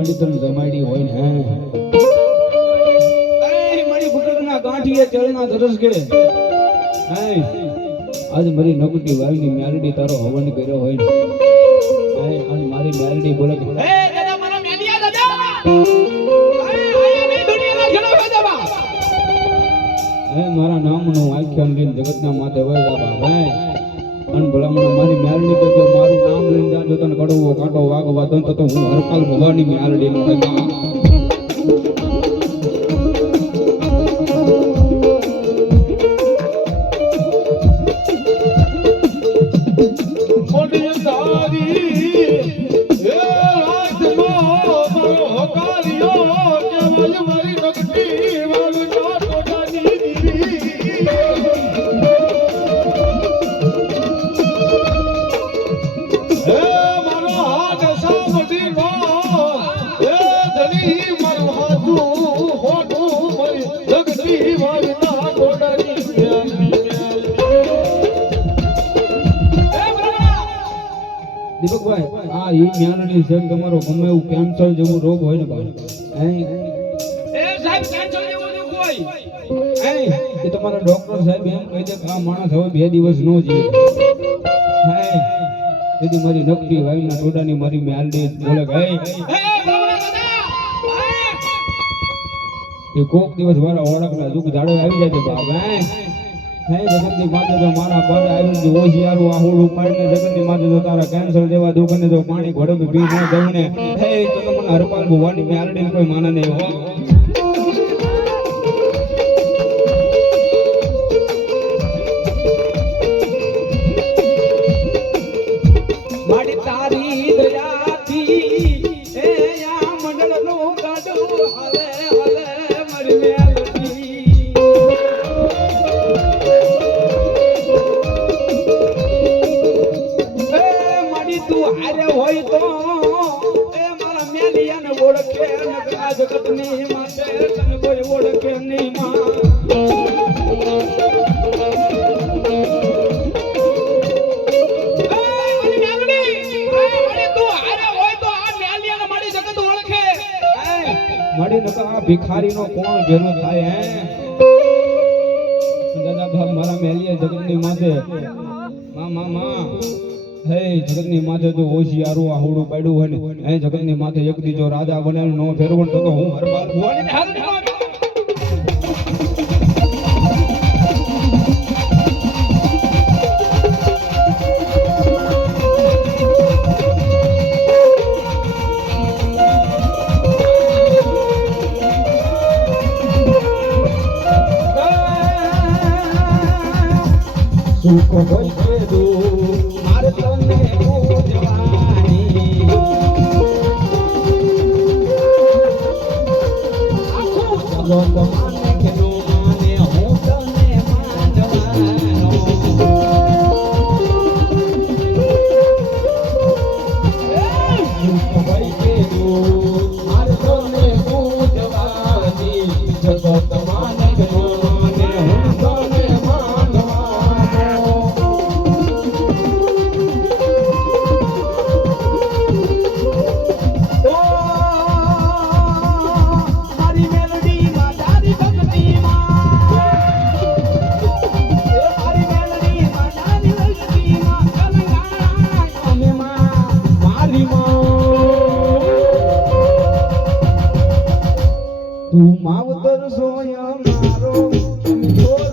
માડી તને જમાડી હોય ને એ મારી ભૂકરના ગાંઠીએ ચરણા દરસ કે આજ મારી નગટી વાવીની મેરડી તારો હવન કર્યો હોય ને અને મારી મેરડી બોલે કે એ દાદા મારા મેલિયા દાદા આયા ને દુનિયાના ઘણો દાદા મારા નામનું આખ્યાન લઈને જગતના માથે વહી જાબા ભાઈ અન ભલામણ મારી મેરડી કે મારું નામ લઈને જાજો તને કડવો કાંટો વાગવા દઉં તો હું હરપાલ ભવાની મેરડી નો દીપકભાઈ આ ઈ મ્યાનની જેમ તમારો ગમે એવું કેન્સર જેવો રોગ હોય ને ભાઈ એ સાહેબ કેન્સર જેવો રોગ હોય એ તમારા ડોક્ટર સાહેબ એમ કહે છે કે આ માણસ હવે 2 દિવસ નો જીવે તેથી મારી નકટી વાઈના ટોડાની મારી મ્યાલડી બોલે ભાઈ એ કોક દિવસ મારા ઓળખના દુઃખ ઝાડો આવી જાય છે બાબા જગતની માથે તો મારા બાદ આવી ઓશિયારું આહુડું પાડીને જગતની માથે તો તારા કેન્સર જેવા દુઃખને તો પાણી ઘોડે પી ન દઉં ને તો મને હરપાલ ભવાની મેરડી કોઈ માને નહીં હો માડી તારી દયાથી એ આ મંડળનો ગાડો હલે હલે મારી મેરડી હોય તો એ મારા મેલિયાને ઓળખે અને આ જગતની માથે તને કોઈ ઓળખે નહીં માં માડી નકા આ ભિખારીનો કોણ ભેરો થાય હે દાદા ભાગ મારા મેલિયા જગતની માથે માં હે જગતની માથે તો હોશિયારું આહુડું પાડ્યું હોય ને હે જગતની માથે એક દીજો રાજા બનાવ્યો નો ફેરવણ તો હું હરબાર ભવાની હાલની સુખ હોય કે દુઃખ મારે તને પૂજવાની આખું જગત માને કે નો માને હું તને માનવાનો સુખ હોય કે દુઃખ મારે તને પૂજવાની જગત માને કે નો માને હું તને તું માવતર સોય મારો